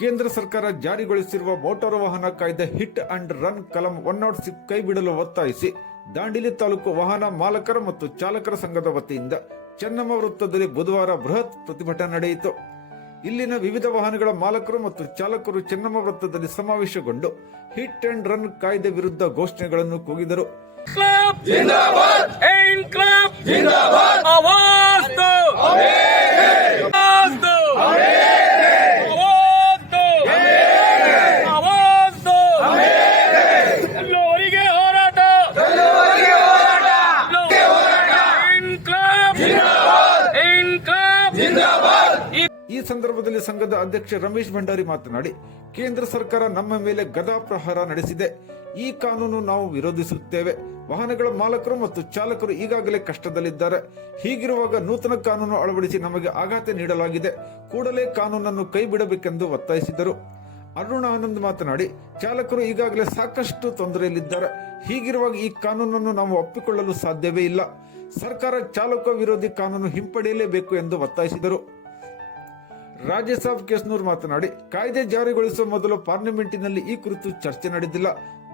ಕೇಂದ್ರ ಸರ್ಕಾರ ಜಾರಿಗೊಳಿಸಿರುವ ಮೋಟಾರು ವಾಹನ ಕಾಯ್ದೆ ಹಿಟ್ ಅಂಡ್ ರನ್ ಕಲಂ 106 ಕೈಬಿಡಲು ಒತ್ತಾಯಿಸಿ ದಾಂಡೇಲಿ ತಾಲೂಕು ವಾಹನ ಮಾಲಕರ ಮತ್ತು ಚಾಲಕರ ಸಂಘದ ವತಿಯಿಂದ ಚೆನ್ನಮ್ಮ ವೃತ್ತದಲ್ಲಿ ಬುಧವಾರ ಬೃಹತ್ ಪ್ರತಿಭಟನೆ ನಡೆಯಿತು. ಇಲ್ಲಿನ ವಿವಿಧ ವಾಹನಗಳ ಮಾಲಕರು ಮತ್ತು ಚಾಲಕರು ಚೆನ್ನಮ್ಮ ವೃತ್ತದಲ್ಲಿ ಸಮಾವೇಶಗೊಂಡು ಹಿಟ್ ಅಂಡ್ ರನ್ ಕಾಯ್ದೆ ವಿರುದ್ಧ ಘೋಷಣೆಗಳನ್ನು ಕೂಗಿದರು. ಈ ಸಂದರ್ಭದಲ್ಲಿ ಸಂಘದ ಅಧ್ಯಕ್ಷ ರಮೇಶ್ ಭಂಡಾರಿ ಮಾತನಾಡಿ, ಕೇಂದ್ರ ಸರ್ಕಾರ ನಮ್ಮ ಮೇಲೆ ಗದಾ ಪ್ರಹಾರ ನಡೆಸಿದೆ. ಈ ಕಾನೂನು ನಾವು ವಿರೋಧಿಸುತ್ತೇವೆ. ವಾಹನಗಳ ಮಾಲಕರು ಮತ್ತು ಚಾಲಕರು ಈಗಾಗಲೇ ಕಷ್ಟದಲ್ಲಿದ್ದಾರೆ. ಹೀಗಿರುವಾಗ ನೂತನ ಕಾನೂನು ಅಳವಡಿಸಿ ನಮಗೆ ಆಘಾತ ನೀಡಲಾಗಿದೆ. ಕೂಡಲೇ ಕಾನೂನನ್ನು ಕೈಬಿಡಬೇಕೆಂದು ಒತ್ತಾಯಿಸಿದರು. ಅರುಣ ಆನಂದ್ ಮಾತನಾಡಿ, ಚಾಲಕರು ಈಗಾಗಲೇ ಸಾಕಷ್ಟು ತೊಂದರೆಯಲ್ಲಿದ್ದಾರೆ. ಹೀಗಿರುವಾಗ ಈ ಕಾನೂನನ್ನು ನಾವು ಒಪ್ಪಿಕೊಳ್ಳಲು ಸಾಧ್ಯವೇ ಇಲ್ಲ. ಸರ್ಕಾರ ಚಾಲಕ ವಿರೋಧಿ ಕಾನೂನು ಹಿಂಪಡೆಯಲೇಬೇಕು ಎಂದು ಒತ್ತಾಯಿಸಿದರು. ರಾಜೇಸಾಬ್ ಕೇಸ್ನೂರ್ ಮಾತನಾಡಿ, ಕಾಯ್ದೆ ಜಾರಿಗೊಳಿಸುವ ಮೊದಲು ಪಾರ್ಲಿಮೆಂಟಿನಲ್ಲಿ ಈ ಕುರಿತು ಚರ್ಚೆ ನಡೆದಿಲ್ಲ.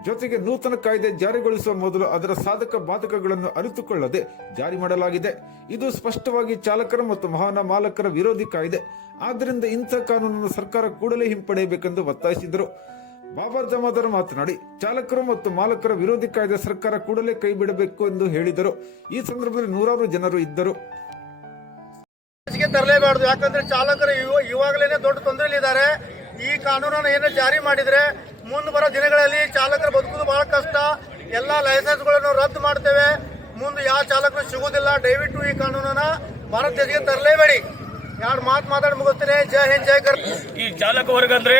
ಜೊತೆಗೆ ನೂತನ ಕಾಯ್ದೆ ಜಾರಿಗೊಳಿಸುವ ಮೊದಲು ಅದರ ಸಾಧಕ ಬಾಧಕಗಳನ್ನು ಅರಿತುಕೊಳ್ಳದೆ ಜಾರಿ ಮಾಡಲಾಗಿದೆ. ಇದು ಸ್ಪಷ್ಟವಾಗಿ ಚಾಲಕರ ಮತ್ತು ವಾಹನ ಮಾಲಕರ ವಿರೋಧಿ ಕಾಯ್ದೆ. ಆದ್ದರಿಂದ ಇಂಥ ಕಾನೂನನ್ನು ಸರ್ಕಾರ ಕೂಡಲೇ ಹಿಂಪಡೆಯಬೇಕೆಂದು ಒತ್ತಾಯಿಸಿದರು. ಬಾಬರ್ ಜಮಾದಾರ್ ಮಾತನಾಡಿ, ಚಾಲಕರು ಮತ್ತು ಮಾಲಕರ ವಿರೋಧಿ ಕಾಯ್ದೆ ಸರ್ಕಾರ ಕೂಡಲೇ ಕೈಬಿಡಬೇಕು ಎಂದು ಹೇಳಿದರು. ಈ ಸಂದರ್ಭದಲ್ಲಿ ನೂರಾರು ಜನರು ಇದ್ದರು. ತರಲೇಬಾರದು, ಯಾಕಂದ್ರೆ ಚಾಲಕರು ಇವಾಗಲೇ ದೊಡ್ಡ ತೊಂದರೆಯಲ್ಲಿದ್ದಾರೆ. ಈ ಕಾನೂನನ್ನು ಏನು ಜಾರಿ ಮಾಡಿದ್ರೆ ಮುಂದೆ ಬರೋ ದಿನಗಳಲ್ಲಿ ಚಾಲಕರು ಬದುಕುವುದು ಬಹಳ ಕಷ್ಟ. ಎಲ್ಲಾ ಲೈಸೆನ್ಸ್ಗಳನ್ನು ರದ್ದು ಮಾಡ್ತೇವೆ. ಮುಂದೆ ಯಾವ ಚಾಲಕರು ಸಿಗುವುದಿಲ್ಲ. ದಯವಿಟ್ಟು ಈ ಕಾನೂನನ್ನ ಭಾರತ ದೇಶಕ್ಕೆ ತರಲೇಬೇಡಿ. ಎರಡು ಮಾತಾಡಿ ಮುಗಿಸ್ತೀನಿ. ಜೈ ಹಿಂದ್, ಜೈ ಕರ್ನಾಟಕ. ಈ ಚಾಲಕ ವರ್ಗ ಅಂದ್ರೆ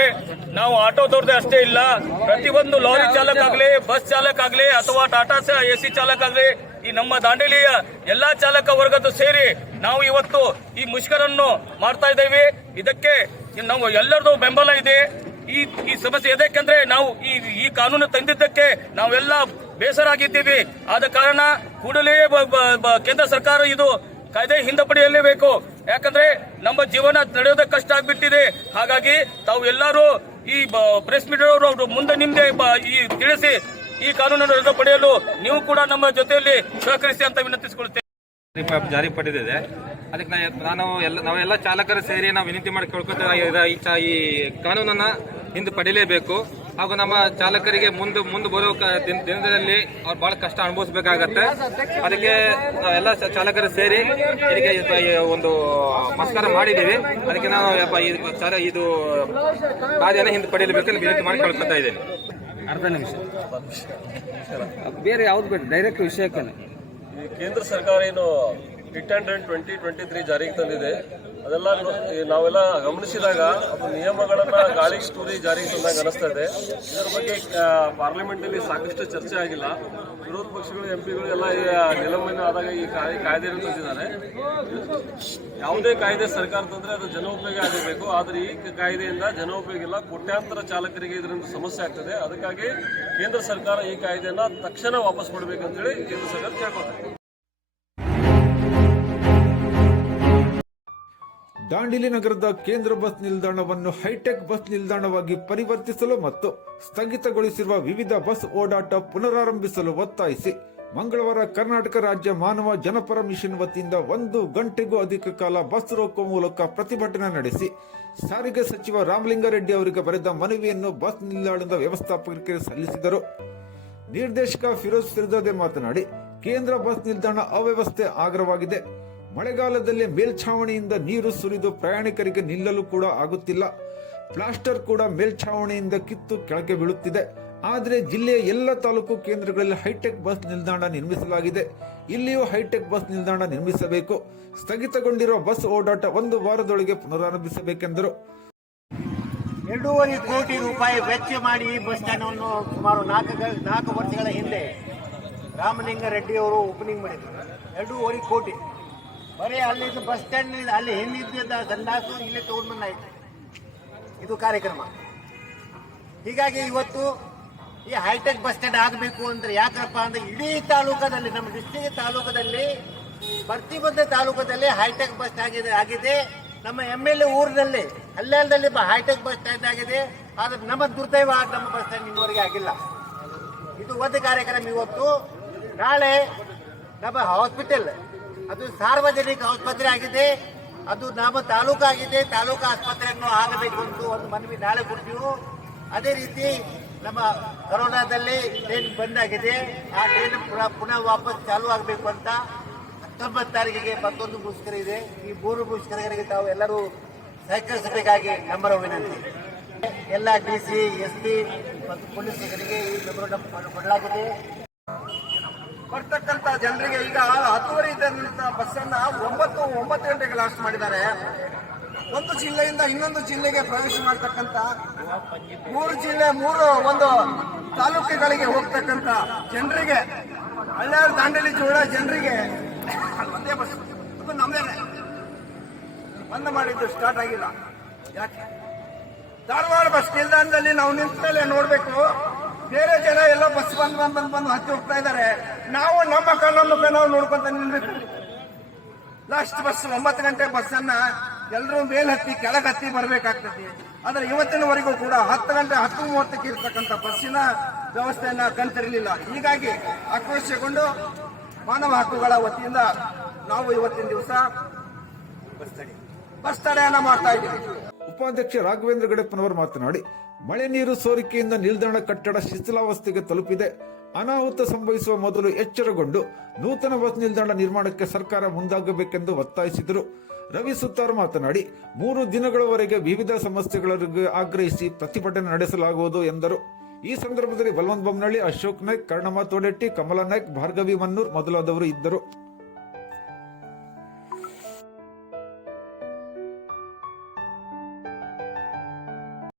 ನಾವು ಆಟೋದವ್ರದ್ದೇ ಅಷ್ಟೇ ಇಲ್ಲ, ಪ್ರತಿಯೊಂದು ಲಾರಿ ಚಾಲಕ ಆಗ್ಲಿ, ಬಸ್ ಚಾಲಕ ಆಗ್ಲಿ, ಅಥವಾ ಟಾಟಾ ಎಸಿ ಚಾಲಕ ಆಗ್ಲಿ, ಈ ನಮ್ಮ ದಾಂಡೇಲಿಯ ಎಲ್ಲಾ ಚಾಲಕ ವರ್ಗದ ಸೇರಿ ನಾವು ಇವತ್ತು ಈ ಮುಷ್ಕರನ್ನು ಮಾಡ್ತಾ ಇದ್ದೇವೆ. ಇದಕ್ಕೆ ನಾವು ಎಲ್ಲರದು ಬೆಂಬಲ ಇದೆ. ಈ ಸಮಸ್ಯೆ ಎದಕ್ಕೆಂದ್ರೆ ನಾವು ಈ ಕಾನೂನು ತಂದಿದ್ದಕ್ಕೆ ನಾವೆಲ್ಲ ಬೇಸರಾಗಿದ್ದೀವಿ. ಆದ ಕಾರಣ ಕೂಡಲೇ ಕೇಂದ್ರ ಸರ್ಕಾರ ಇದು ಕಾಯ್ದೆ ಹಿಂದಪಡೆಯಲೇಬೇಕು. ಯಾಕಂದ್ರೆ ನಮ್ಮ ಜೀವನ ನಡೆಯೋದಕ್ಕೆ ಕಷ್ಟ ಆಗ್ಬಿಟ್ಟಿದೆ. ಹಾಗಾಗಿ ತಾವು ಎಲ್ಲರೂ ಈ ಪ್ರೆಸ್ ಮೀಟ್ ಮುಂದೆ ನಿಮ್ಗೆ ತಿಳಿಸಿ ಈ ಕಾನೂನನ್ನು ರದ್ದು ಪಡೆಯಲು ನೀವು ಕೂಡ ನಮ್ಮ ಜೊತೆಯಲ್ಲಿ ಸಹಕರಿಸಿ ಅಂತ ವಿನಂತಿಸಿಕೊಳ್ಳುತ್ತೇವೆ. ಜಾರಿ ಪಡೆದಿದೆ. ಅದಕ್ಕೆ ನಾವೆಲ್ಲ ಚಾಲಕರು ಸೇರಿ ನಾವು ವಿನಂತಿ ಮಾಡಿ ಕೇಳ್ಕೊತೇವೆ, ಈ ಕಾನೂನನ್ನ ಹಿಂದೆ ಪಡೆಯಲೇಬೇಕು. ಹಾಗೂ ನಮ್ಮ ಚಾಲಕರಿಗೆ ಮುಂದೆ ಬರೋ ದಿನದಲ್ಲಿ ಅವ್ರು ಬಹಳ ಕಷ್ಟ ಅನುಭವಿಸಬೇಕಾಗತ್ತೆ. ಅದಕ್ಕೆ ನಾವೆಲ್ಲ ಚಾಲಕರು ಸೇರಿ ಇದಕ್ಕೆ ಒಂದು ಮಸ್ಕಾರ ಮಾಡಿದ್ದೀವಿ. ಅದಕ್ಕೆ ನಾವು ಇದು ಕಾಯ್ದೆಯನ್ನು ಹಿಂದೆ ಪಡೆಯಲೇಬೇಕಂತ ವಿನಂತಿ ಮಾಡಿ ಕೇಳ್ಕೊತಾ ಇದ್ದೇನೆ. ಅರ್ಧ ನಿಮಿಷ ಬೇರೆ ಯಾವ್ದು ಬೇಡ, ಡೈರೆಕ್ಟ್ ವಿಷಯಕ್ಕೆ. ಈ ಕೇಂದ್ರ ಸರ್ಕಾರ ಏನು ಹಿಟ್ ಅಂಡ್ ರನ್ 2023 ಜಾರಿಗೆ ತಂದಿದೆ, ಅದೆಲ್ಲ ನಾವೆಲ್ಲ ಗಮನಿಸಿದಾಗ ಅದು ನಿಯಮಗಳನ್ನ ಗಾಳಿ ತೂರಿ ಜಾರಿಗೆ ತಂದಾಗ ಅನಿಸ್ತಾ ಇದೆ. ಇದರ ಬಗ್ಗೆ ಪಾರ್ಲಿಮೆಂಟ್ ಅಲ್ಲಿ ಸಾಕಷ್ಟು ಚರ್ಚೆ ಆಗಿಲ್ಲ. ವಿರೋಧ ಪಕ್ಷಗಳು ಎಂಪಿಗಳು ಎಲ್ಲ ನಿಲಂಬನ ಆದಾಗ ಈ ಕಾಯ್ದೆಯನ್ನು ತಂದಿದ್ದಾರೆ. ಯಾವುದೇ ಕಾಯ್ದೆ ಸರ್ಕಾರ ತಂದ್ರೆ ಅದು ಜನೋಪಯೋಗಿ ಆಗಬೇಕು. ಆದರೆ ಈ ಕಾಯ್ದೆಯಿಂದ ಜನೋಪಯೋಗಿ ಇಲ್ಲ, ಕೋಟ್ಯಾಂತರ ಚಾಲಕರಿಗೆ ಇದರಿಂದ ಸಮಸ್ಯೆ ಆಗ್ತದೆ. ಅದಕ್ಕಾಗಿ ಕೇಂದ್ರ ಸರ್ಕಾರ ಈ ಕಾಯ್ದೆಯನ್ನ ತಕ್ಷಣ ವಾಪಸ್ ಕೊಡಬೇಕಂತೇಳಿ ಕೇಂದ್ರ ಸರ್ಕಾರ ಕೇಳ್ಕೊತಾರೆ. ದಾಂಡೇಲಿ ನಗರದ ಕೇಂದ್ರ ಬಸ್ ನಿಲ್ದಾಣವನ್ನು ಹೈಟೆಕ್ ಬಸ್ ನಿಲ್ದಾಣವಾಗಿ ಪರಿವರ್ತಿಸಲು ಮತ್ತು ಸ್ಥಗಿತಗೊಳಿಸಿರುವ ವಿವಿಧ ಬಸ್ ಓಡಾಟ ಪುನರಾರಂಭಿಸಲು ಒತ್ತಾಯಿಸಿ ಮಂಗಳವಾರ ಕರ್ನಾಟಕ ರಾಜ್ಯ ಮಾನವ ಜನಪರ ಮಿಷನ್ ವತಿಯಿಂದ 1 ಗಂಟೆಗೂ ಅಧಿಕ ಕಾಲ ಬಸ್ ರೋಕೋ ಮೂಲಕ ಪ್ರತಿಭಟನೆ ನಡೆಸಿ ಸಾರಿಗೆ ಸಚಿವ ರಾಮಲಿಂಗಾರೆಡ್ಡಿ ಅವರಿಗೆ ಬರೆದ ಮನವಿಯನ್ನು ಬಸ್ ನಿಲ್ದಾಣದ ವ್ಯವಸ್ಥಾಪಕರಿಗೆ ಸಲ್ಲಿಸಿದರು. ನಿರ್ದೇಶಕ ಫಿರೋಜ್ ಫಿರ್ಜಾದೆ ಮಾತನಾಡಿ, ಕೇಂದ್ರ ಬಸ್ ನಿಲ್ದಾಣ ಅವ್ಯವಸ್ಥೆ ಆಗ್ರವಾಗಿದೆ. ಮಳೆಗಾಲದಲ್ಲಿ ಮೇಲ್ಛಾವಣಿಯಿಂದ ನೀರು ಸುರಿದು ಪ್ರಯಾಣಿಕರಿಗೆ ನಿಲ್ಲಲು ಕೂಡ ಆಗುತ್ತಿಲ್ಲ. ಪ್ಲಾಸ್ಟರ್ ಕೂಡ ಮೇಲ್ಛಾವಣಿಯಿಂದ ಕಿತ್ತು ಕೆಳಗೆ ಬೀಳುತ್ತಿದೆ. ಆದರೆ ಜಿಲ್ಲೆಯ ಎಲ್ಲ ತಾಲೂಕು ಕೇಂದ್ರಗಳಲ್ಲಿ ಹೈಟೆಕ್ ಬಸ್ ನಿಲ್ದಾಣ ನಿರ್ಮಿಸಲಾಗಿದೆ. ಇಲ್ಲಿಯೂ ಹೈಟೆಕ್ ಬಸ್ ನಿಲ್ದಾಣ ನಿರ್ಮಿಸಬೇಕು. ಸ್ಥಗಿತಗೊಂಡಿರುವ ಬಸ್ ಓಡಾಟ 1 ವಾರದೊಳಗೆ ಪುನರಾರಂಭಿಸಬೇಕೆಂದರು. 2.5 ಕೋಟಿ ರೂಪಾಯಿ ವೆಚ್ಚ ಮಾಡಿ ಈ ಬಸ್ ಸ್ಟ್ಯಾಂಡ್ ಅನ್ನು ಸುಮಾರು 4 ವರ್ಷಗಳ ಹಿಂದೆ ರಾಮಲಿಂಗಾರೆಡ್ಡಿ ಅವರು ಓಪನಿಂಗ್ ಮಾಡಿದ್ರು. 2.5 ಕೋಟಿ ಬರೀ ಅಲ್ಲಿ ಬಸ್ ಸ್ಟ್ಯಾಂಡ್ ಅಲ್ಲಿ ಹಿಂದಿದ್ದ ಸಂದಾಸು ಇಲ್ಲಿ ತಗೊಂಡು ಬಂದಾಯ್ತು. ಇದು ಕಾರ್ಯಕ್ರಮ. ಹೀಗಾಗಿ ಇವತ್ತು ಈ ಹೈಟೆಕ್ ಬಸ್ ಸ್ಟ್ಯಾಂಡ್ ಆಗಬೇಕು ಅಂದ್ರೆ ಯಾಕಪ್ಪ ಅಂದ್ರೆ ಇಡೀ ತಾಲೂಕದಲ್ಲಿ, ನಮ್ಮ ಡಿಸ್ಟ್ರಿಕ್ಟ್ ತಾಲೂಕದಲ್ಲಿ, ಪ್ರತಿಯೊಂದು ತಾಲೂಕದಲ್ಲಿ ಹೈಟೆಕ್ ಬಸ್ ಆಗಿದೆ. ನಮ್ಮ MLA ಊರಿನಲ್ಲಿ ಕಲ್ಯಾಣದಲ್ಲಿ ಹೈಟೆಕ್ ಬಸ್ ಸ್ಟ್ಯಾಂಡ್ ಆಗಿದೆ, ಆದ್ರೆ ನಮ್ಮ ದುರ್ದೈವ ನಮ್ಮ ಬಸ್ ಸ್ಟ್ಯಾಂಡ್ ಇನ್ನುವರೆಗೆ ಆಗಿಲ್ಲ. ಇದು ಒಂದು ಕಾರ್ಯಕ್ರಮ ಇವತ್ತು. ನಾಳೆ ನಮ್ಮ ಹಾಸ್ಪಿಟಲ್ ಅದು ಸಾರ್ವಜನಿಕ ಆಸ್ಪತ್ರೆ ಆಗಿದೆ, ಅದು ನಮ್ಮ ತಾಲೂಕು ಆಗಿದೆ, ತಾಲೂಕು ಆಸ್ಪತ್ರೆಯನ್ನು ಆಗಬೇಕು ಅಂತ ಒಂದು ಮನವಿ ನಾಳೆ ಕೊಡ್ತೀವಿ. ಅದೇ ರೀತಿ ನಮ್ಮ ಕೊರೋನಾದಲ್ಲಿ ಟ್ರೈನ್ ಬಂದ್ ಆಗಿದೆ, ಆ ಟ್ರೈನ್ ಪುನಃ ವಾಪಸ್ ಚಾಲು ಆಗಬೇಕು ಅಂತ 19 ತಾರೀಕಿಗೆ ಮತ್ತೊಂದು ಮುಷ್ಕರ ಇದೆ. ಈ 3 ಮುಷ್ಕರಗಳಿಗೆ ತಾವು ಎಲ್ಲರೂ ಸಹಕರಿಸಬೇಕಾಗಿ ನಮ್ಮರ ವಿನಂತಿ. ಎಲ್ಲ DC, SP ಮತ್ತು ಪೊಲೀಸರಿಗೆ ಈ ಮೆಮೊರಂಡಮ್ ಕೊಡಲಾಗಿದೆ. ಬರ್ತಕ್ಕಂಥ ಜನರಿಗೆ ಈಗ 10:30 ಇದ್ದಂತ ಬಸ್ ಅನ್ನ 9 ಗಂಟೆಗೆ ಲಾಸ್ಟ್ ಮಾಡಿದ್ದಾರೆ. ಒಂದು ಜಿಲ್ಲೆಯಿಂದ ಇನ್ನೊಂದು ಜಿಲ್ಲೆಗೆ ಪ್ರವೇಶ ಮಾಡತಕ್ಕಂತ 3 ಜಿಲ್ಲೆ 3 ಒಂದು ತಾಲೂಕುಗಳಿಗೆ ಹೋಗ್ತಕ್ಕಂತ ಜನರಿಗೆ, ಹಳ್ಳಿಯಾರು ದಾಂಡೇಲಿ ಜೋಳ ಜನರಿಗೆ ಒಂದೇ ಬಸ್, ಅದು ನಮ್ದೇನೆ ಬಂದ್ ಮಾಡಿದ್ದು ಸ್ಟಾರ್ಟ್ ಆಗಿಲ್ಲ. ಯಾಕೆ? ಧಾರವಾಡ ಬಸ್ ನಿಲ್ದಾಣದಲ್ಲಿ ನಾವು ನಿಂತ ಮೇಲೆ ನೋಡ್ಬೇಕು, ಬೇರೆ ಜನ ಎಲ್ಲ ಬಸ್ ಬಂದು ಹತ್ತಿ ಹೋಗ್ತಾ ಇದ್ದಾರೆ. ನಾವು ನಮ್ಮ ಕಣ್ಣನ್ನು ನಾವು ನೋಡ್ಕೊಂತ ನಿಲ್ಬೇಕು. ಲಾಸ್ಟ್ ಬಸ್ 9 ಗಂಟೆ ಬಸ್ ಅನ್ನ ಎಲ್ಲರೂ ಮೇಲ್ ಹತ್ತಿ ಕೆಳಗೆ ಹತ್ತಿ ಬರ್ಬೇಕಾಗ್ತದೆ. ಆದ್ರೆ ಇವತ್ತಿನವರೆಗೂ ಕೂಡ 10 ಗಂಟೆ 10:30ಕ್ಕೆ ಇರ್ತಕ್ಕಂಥ ಬಸ್ಸಿನ ವ್ಯವಸ್ಥೆಯನ್ನ ಕಣ್ತಿರಲಿಲ್ಲ. ಹೀಗಾಗಿ ಆಕ್ರೋಶಗೊಂಡು ಮಾನವ ಹಕ್ಕುಗಳ ವತಿಯಿಂದ ನಾವು ಇವತ್ತಿನ ದಿವಸ ಬಸ್ ತಡೆಯನ್ನ ಮಾಡ್ತಾ ಇದ್ದೀವಿ. ಉಪಾಧ್ಯಕ್ಷ ರಾಘವೇಂದ್ರ ಗಡೆಪ್ಪನವರು ಮಾತನಾಡಿ, ಮಳೆ ನೀರು ಸೋರಿಕೆಯಿಂದ ನಿಲ್ದಾಣ ಕಟ್ಟಡ ಶಿಥಿಲಾವಸ್ಥೆಗೆ ತಲುಪಿದೆ. ಅನಾಹುತ ಸಂಭವಿಸುವ ಮೊದಲು ಎಚ್ಚರಗೊಂಡು ನೂತನ ಬಸ್ ನಿಲ್ದಾಣ ನಿರ್ಮಾಣಕ್ಕೆ ಸರ್ಕಾರ ಮುಂದಾಗಬೇಕೆಂದು ಒತ್ತಾಯಿಸಿದರು. ರವಿ ಸುತ್ತಾರ್ ಮಾತನಾಡಿ, 3 ದಿನಗಳವರೆಗೆ ವಿವಿಧ ಸಮಸ್ಯೆಗಳಿಗೆ ಆಗ್ರಹಿಸಿ ಪ್ರತಿಭಟನೆ ನಡೆಸಲಾಗುವುದು ಎಂದರು. ಈ ಸಂದರ್ಭದಲ್ಲಿ ಬಲವಂತ್ ಬೊಮ್ಮನಹಳ್ಳಿ, ಅಶೋಕ್ ನಾಯ್ಕ್, ಕರ್ಣಮ್ಮ ತೋಡೆಟ್ಟಿ, ಕಮಲಾ ನಾಯ್ಕ್, ಭಾರ್ಗವಿ ಮನ್ನೂರ್ ಮೊದಲಾದವರು ಇದ್ದರು.